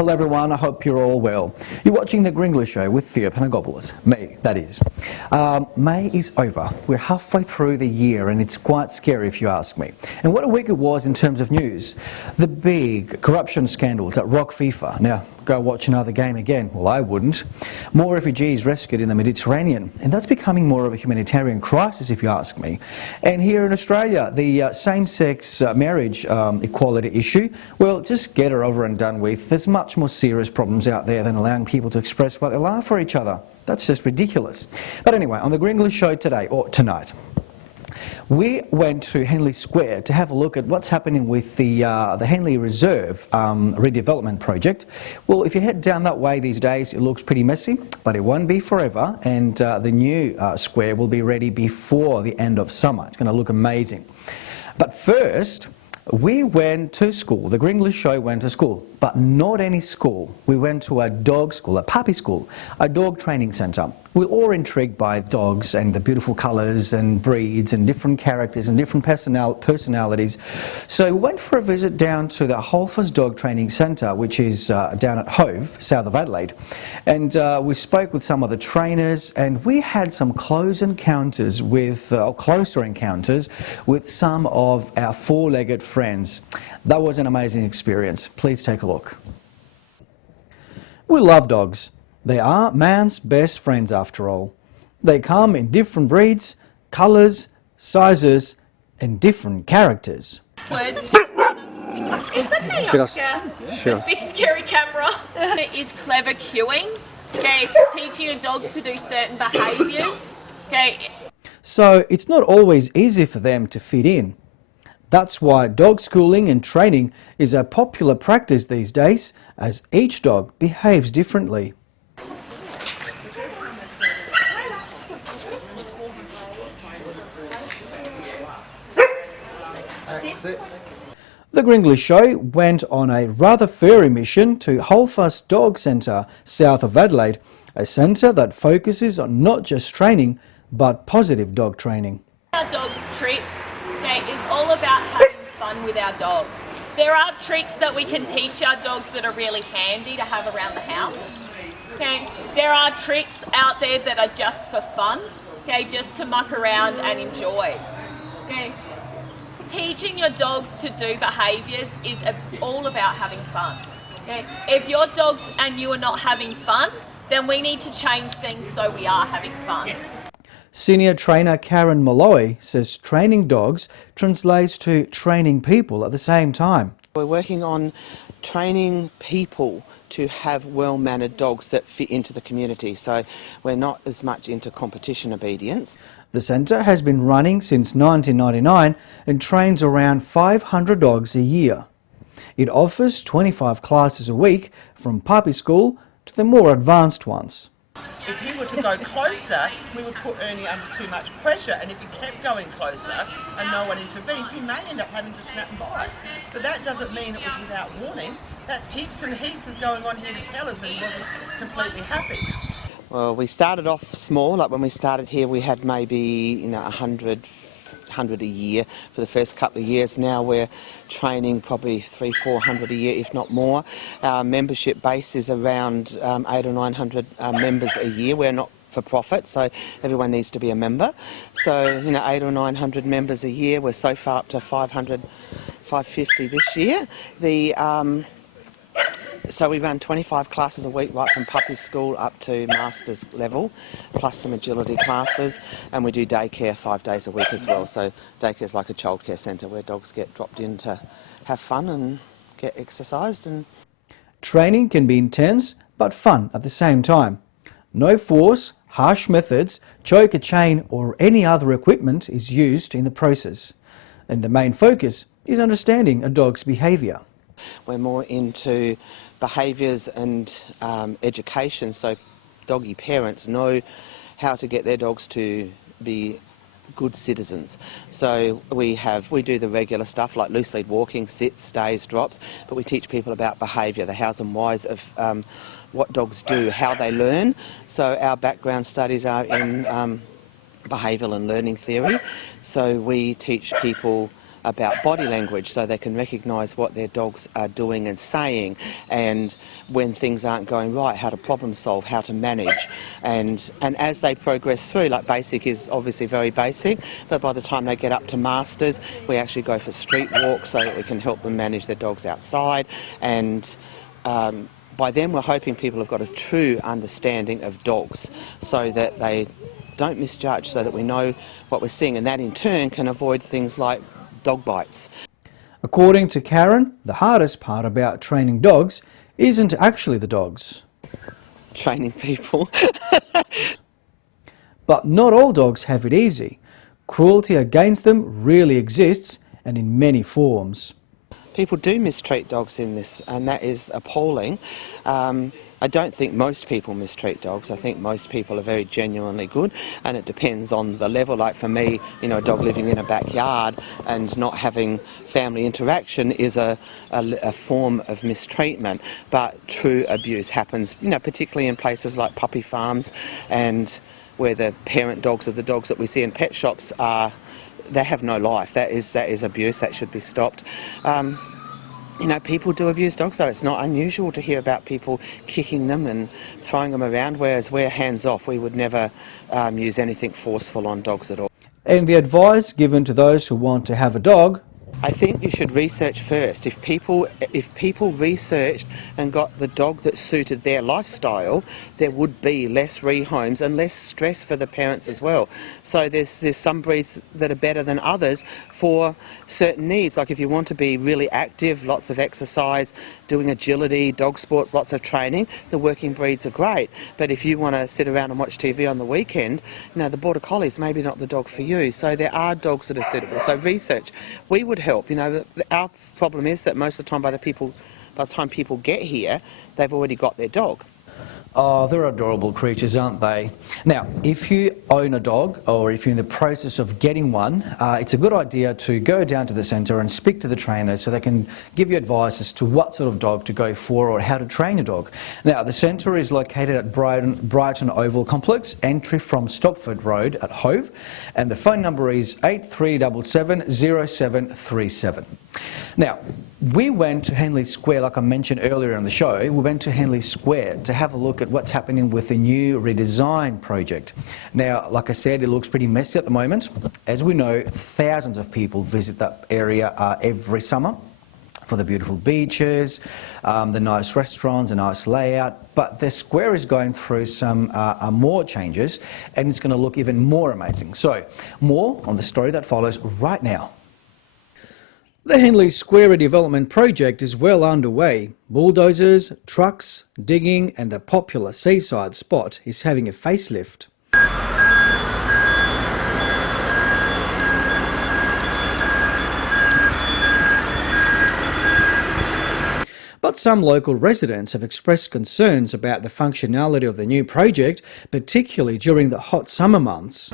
Hello everyone, I hope you're all well. You're watching the Grenglish Show with Theo Panagopoulos. Me, that is. May is over. We're halfway through the year and it's quite scary if you ask me. And what a week it was in terms of news. The big corruption scandals that rock FIFA. Now, go watch another game again. Well, I wouldn't. More refugees rescued in the Mediterranean. And that's becoming more of a humanitarian crisis if you ask me. And here in Australia, the same-sex marriage equality issue, well, just get her over and done with. There's much more serious problems out there than allowing people to express what they love for each other. That's just ridiculous. But anyway, on the Grenglish Show today, or tonight, we went to Henley Square to have a look at what's happening with the Henley Reserve redevelopment project. Well, if you head down that way these days, it looks pretty messy, but it won't be forever, and the new square will be ready before the end of summer. It's going to look amazing. But first, we went to school. The Grenglish Show went to school, but not any school. We went to a dog school, a puppy school, a dog training centre. We're all intrigued by dogs and the beautiful colours and breeds and different characters and different personalities. So we went for a visit down to the HOLDFAST Dog Training Centre, which is down at Hove, south of Adelaide. And we spoke with some of the trainers, and we had some closer encounters with some of our four-legged friends. That was an amazing experience. Please take a look. We love dogs. They are man's best friends after all. They come in different breeds, colours, sizes and different characters. Words. Is that me, Oscar? This big scary camera. It is clever cueing. Okay, teaching your dogs to do certain behaviours. Okay. So it's not always easy for them to fit in. That's why dog schooling and training is a popular practice these days, as each dog behaves differently. The Grenglish Show went on a rather furry mission to HOLDFAST Dog Centre, south of Adelaide, a centre that focuses on not just training, but positive dog training. Our dogs' tricks, okay, is all about having fun with our dogs. There are tricks that we can teach our dogs that are really handy to have around the house. Okay, there are tricks out there that are just for fun, okay, just to muck around and enjoy. Okay. Teaching your dogs to do behaviours is all about having fun. Okay? If your dogs and you are not having fun, then we need to change things so we are having fun. Yes. Senior trainer Karen Malloy says training dogs translates to training people at the same time. We're working on training people to have well-mannered dogs that fit into the community, so we're not as much into competition obedience. The centre has been running since 1999 and trains around 500 dogs a year. It offers 25 classes a week, from puppy school to the more advanced ones. If he were to go closer, we would put Ernie under too much pressure, and if he kept going closer and no one intervened, he may end up having to snap and bite. But that doesn't mean it was without warning. That's heaps and heaps is going on here to tell us that he wasn't completely happy. Well, we started off small. Like when we started here, we had maybe 100 a year for the first couple of years. Now we're training probably 300-400 a year, if not more. Our membership base is around 800 or 900 members a year. We're not for profit, so everyone needs to be a member. So 800 or 900 members a year. We're so far up to 500, 550 this year. So we run 25 classes a week, right from puppy school up to master's level, plus some agility classes, and we do daycare 5 days a week as well. So daycare is like a childcare centre where dogs get dropped in to have fun and get exercised. Training can be intense but fun at the same time. No force, harsh methods, choke, a chain or any other equipment is used in the process. And the main focus is understanding a dog's behaviour. We're more into behaviours and education, so doggy parents know how to get their dogs to be good citizens. So we do the regular stuff like loose lead walking, sits, stays, drops, but we teach people about behaviour, the hows and whys of what dogs do, how they learn. So our background studies are in behavioural and learning theory, so we teach people about body language, so they can recognise what their dogs are doing and saying, and when things aren't going right, how to problem solve, how to manage. And as they progress through, like basic is obviously very basic, but by the time they get up to masters, we actually go for street walks so that we can help them manage their dogs outside. And by then we're hoping people have got a true understanding of dogs so that they don't misjudge, so that we know what we're seeing, and that in turn can avoid things like dog bites. According to Karen, the hardest part about training dogs isn't actually the dogs. Training people. But not all dogs have it easy. Cruelty against them really exists, and in many forms. People do mistreat dogs in this, and that is appalling. I don't think most people mistreat dogs. I think most people are very genuinely good, and it depends on the level. Like for me, you know, a dog living in a backyard and not having family interaction is a form of mistreatment, but true abuse happens, you know, particularly in places like puppy farms, and where the parent dogs of the dogs that we see in pet shops are, they have no life. That is abuse. That should be stopped. You know, people do abuse dogs, though. It's not unusual to hear about people kicking them and throwing them around, whereas we're hands off. We would never use anything forceful on dogs at all. And the advice given to those who want to have a dog: I think you should research first. If people researched and got the dog that suited their lifestyle, there would be less rehomes and less stress for the parents as well. So there's some breeds that are better than others for certain needs. Like if you want to be really active, lots of exercise, doing agility, dog sports, lots of training, the working breeds are great. But if you want to sit around and watch TV on the weekend, you know, the Border Collie's maybe not the dog for you. So there are dogs that are suitable. So research. We would help. You know, our problem is that most of the time by the time people get here, they've already got their dog. Oh, they're adorable creatures, aren't they? Now, if you own a dog, or if you're in the process of getting one, it's a good idea to go down to the centre and speak to the trainer so they can give you advice as to what sort of dog to go for or how to train a dog. Now, the centre is located at Brighton Oval Complex, entry from Stopford Road at Hove, and the phone number is 8377 0737. Now, we went to Henley Square, like I mentioned earlier on the show. We went to Henley Square to have a look at what's happening with the new redesign project. Now, like I said, it looks pretty messy at the moment. As we know, thousands of people visit that area every summer for the beautiful beaches, the nice restaurants, the nice layout. But the square is going through some more changes, and it's going to look even more amazing. So, more on the story that follows right now. The Henley Square redevelopment project is well underway. Bulldozers, trucks, digging, and the popular seaside spot is having a facelift. But some local residents have expressed concerns about the functionality of the new project, particularly during the hot summer months.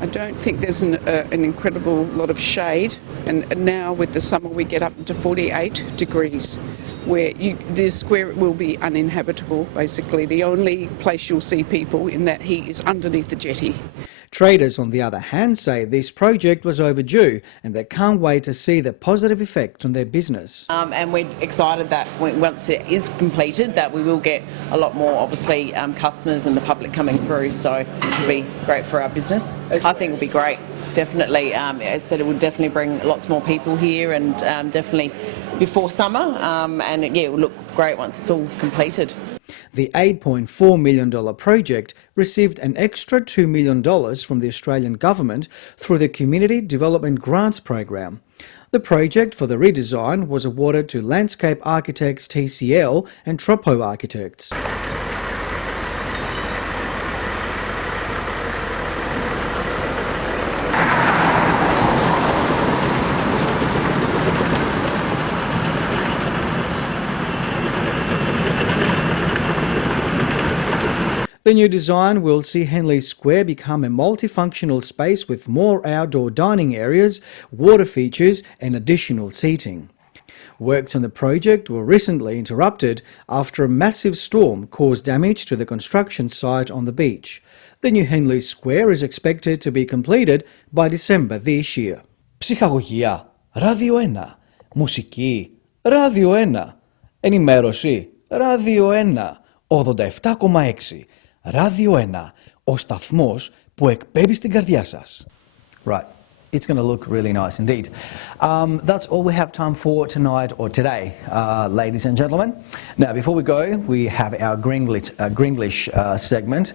I don't think there's an incredible lot of shade, and now with the summer we get up to 48 degrees, where the square will be uninhabitable basically. The only place you'll see people in that heat is underneath the jetty. Traders, on the other hand, say this project was overdue and they can't wait to see the positive effect on their business. And we're excited that once it is completed, that we will get a lot more, obviously, customers and the public coming through. So it'll be great for our business. I think it'll be great. Definitely, as I said, it will definitely bring lots more people here, and definitely before summer. And yeah, it will look great once it's all completed. The $8.4 million project received an extra $2 million from the Australian government through the Community Development Grants Program. The project for the redesign was awarded to Landscape Architects TCL and Tropo Architects. The new design will see Henley Square become a multifunctional space with more outdoor dining areas, water features and additional seating. Works on the project were recently interrupted after a massive storm caused damage to the construction site on the beach. The new Henley Square is expected to be completed by December this year. Psychologia. Ράδιο 1. Μουσική. Ράδιο 1. Ενημέρωση. Ράδιο 1. 87,6. Ράδιο 1. Ο σταθμός που εκπέμπει στην καρδιά σας. Right. It's going to look really nice indeed. That's all we have time for tonight or today, ladies and gentlemen. Now, before we go, we have our Grenglish segment.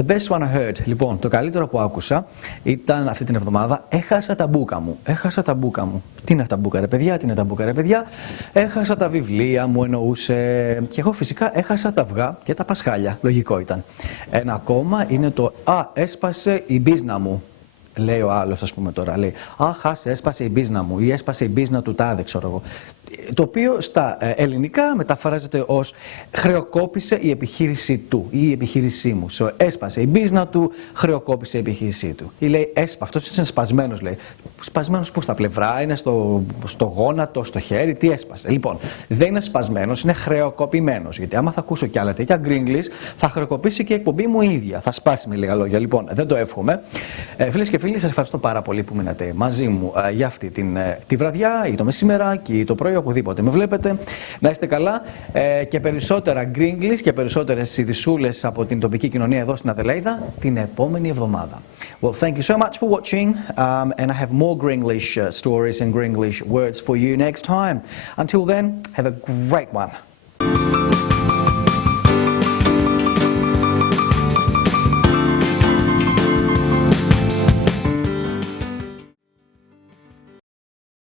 The best one I heard, λοιπόν, το καλύτερο που άκουσα ήταν αυτή την εβδομάδα. Έχασα τα μπούκα μου. Έχασα τα μπούκα μου. Τι είναι τα μπούκα ρε παιδιά, τι είναι τα μπούκα ρε παιδιά. Έχασα τα βιβλία μου, εννοούσε. Και εγώ φυσικά έχασα τα αυγά και τα πασχάλια. Λογικό ήταν. Ένα ακόμα είναι το έσπασε η μπίζνα μου. Λέει ο άλλος, ας πούμε τώρα, λέει «Αχ, έσπασε η μπίζνα μου» ή «Έσπασε η μπίζνα του τάδε», ξέρω εγώ. Το οποίο στα ελληνικά μεταφράζεται ως «χρεοκόπησε η επιχείρησή του» ή «η επιχείρησή μου». So, έσπασε η μπίζνα του, χρεοκόπησε η επιχείρησή του. Ή λέει «αυτός είναι σπασμένος», λέει. Σπασμένος πού, στα πλευρά, είναι στο γόνατο, στο χέρι, τι έσπασε. Λοιπόν, δεν είναι σπασμένος, είναι χρεοκοπημένος. Γιατί άμα θα ακούσω κι άλλα τέτοια Grenglish, θα χρεοκοπήσει και η εκπομπή μου ίδια. Θα σπάσει με λίγα λόγια. Λοιπόν, δεν το εύχομαι. Φίλες και φίλοι, σας ευχαριστώ πάρα πολύ που μείνατε μαζί μου για αυτή τη βραδιά ή το μεσήμερα και το πρωί, οπουδήποτε με βλέπετε. Να είστε καλά και περισσότερα Grenglish και περισσότερες ειδησούλες από την τοπική κοινωνία εδώ στην Αδελαίδα την επόμενη εβδομάδα. Well, thank you so much for watching and I have more Grenglish stories and Grenglish words for you next time. Until then, have a great one.